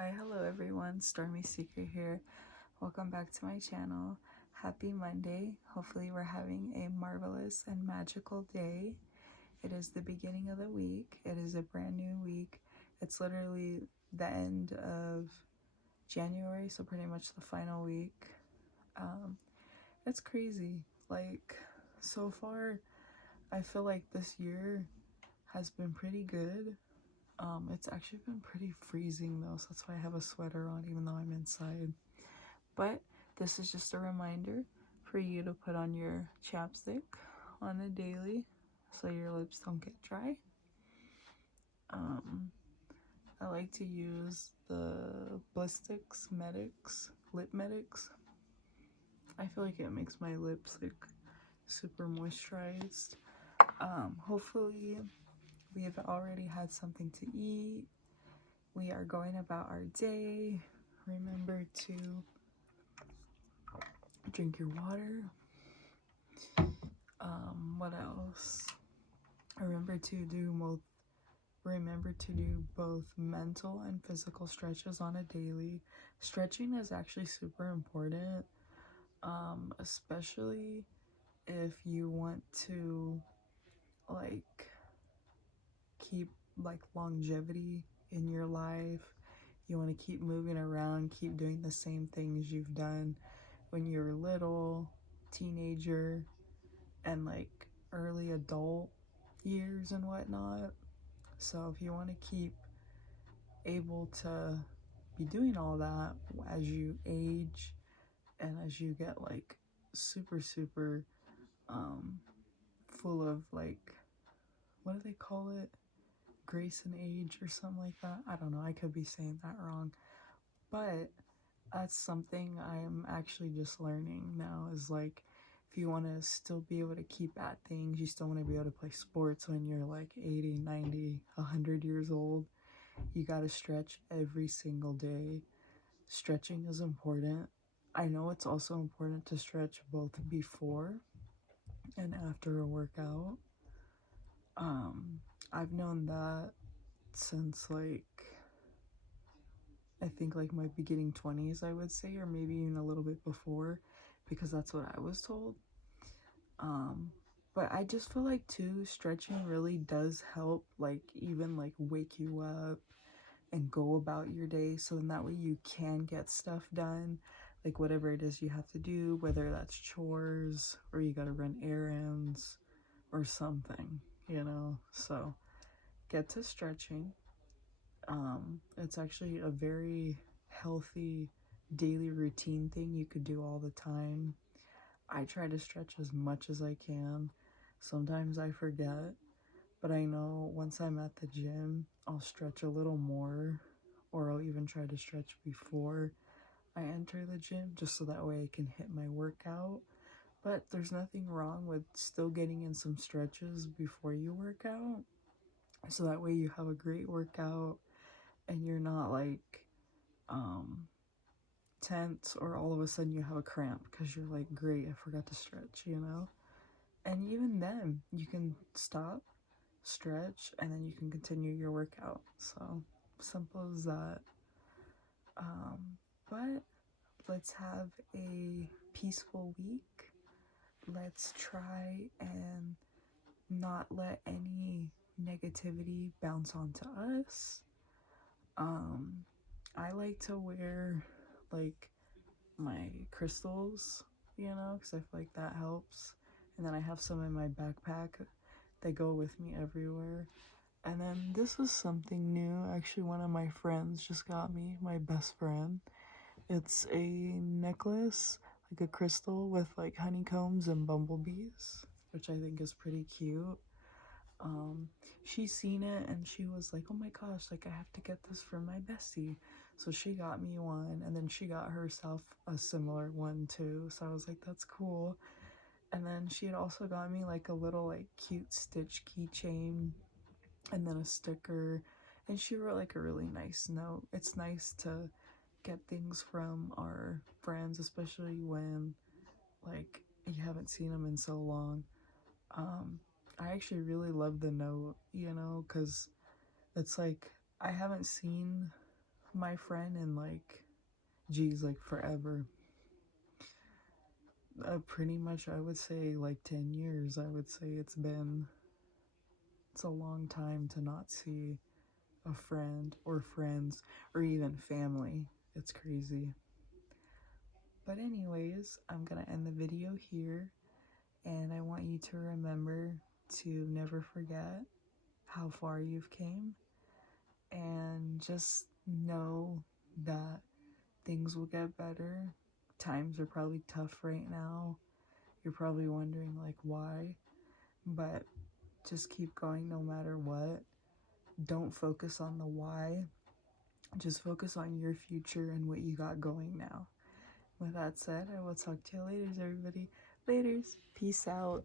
Hi, hello everyone, Stormy Seeker here. Welcome back to my channel. Happy Monday. Hopefully we're having a marvelous and magical day. It is the beginning of the week. It is a brand new week. It's literally the end of January, so pretty much the final week. It's crazy. Like, so far, I feel like this year has been pretty good. It's actually been pretty freezing though, so that's why I have a sweater on even though I'm inside. But this is just a reminder for you to put on your chapstick on a daily so your lips don't get dry. I like to use the Blistex Medix Lip Medix. I feel like it makes my lips like super moisturized. Hopefully we have already had something to eat. We are going about our day. Remember to drink your water. What else? Remember to do both mental and physical stretches on a daily. Stretching is actually super important, especially if you want to like keep like longevity in your life. You want to keep moving around, keep doing the same things you've done when you were little, teenager, and like early adult years and whatnot. So if you want to keep able to be doing all that as you age and as you get like super full of like, what do they call it, grace and age or something like that. I don't know, I could be saying that wrong, but that's something I'm actually just learning now, is like, if you want to still be able to keep at things, you still want to be able to play sports when you're like 80, 90, 100 years old, you got to stretch every single day. Stretching is important. I know it's also important to stretch both before and after a workout. I've known that since like, I think like my beginning 20s, I would say, or maybe even a little bit before, because that's what I was told. But I just feel like too, stretching really does help, like even like wake you up and go about your day, so then that way you can get stuff done, like whatever it is you have to do, whether that's chores or you gotta run errands or something, you know. So get to stretching. It's actually a very healthy daily routine thing you could do all the time. I try to stretch as much as I can. Sometimes I forget, but I know once I'm at the gym, I'll stretch a little more, or I'll even try to stretch before I enter the gym, just so that way I can hit my workout. But there's nothing wrong with still getting in some stretches before you work out, so that way you have a great workout and you're not like tense, or all of a sudden you have a cramp because you're like, great, I forgot to stretch, you know? And even then, you can stop, stretch, and then you can continue your workout. So simple as that. But let's have a peaceful week. Let's try and not let any negativity bounce onto us. I like to wear like my crystals, you know, because I feel like that helps. And then I have some in my backpack. They go with me everywhere. And then this is something new. Actually, one of my friends just got me, my best friend. It's a necklace, like a crystal with like honeycombs and bumblebees, which I think is pretty cute. She's seen it and she was like, oh my gosh, like I have to get this for my bestie. So she got me one, and then she got herself a similar one too. So I was like, that's cool. And then she had also got me like a little like cute Stitch keychain and then a sticker. And she wrote like a really nice note. It's nice to get things from our friends, especially when like you haven't seen them in so long. I actually really love the note, you know, because it's like I haven't seen my friend in like, geez, like forever. Pretty much, I would say like 10 years. I would say it's a long time to not see a friend or friends or even family. It's crazy. But anyways, I'm gonna end the video here, and I want you to remember to never forget how far you've came, and just know that things will get better. Times are probably tough right now. You're probably wondering like why, but just keep going no matter what. Don't focus on the why. Just focus on your future and what you got going now. With that said, I will talk to you later, everybody. Laters. Peace out.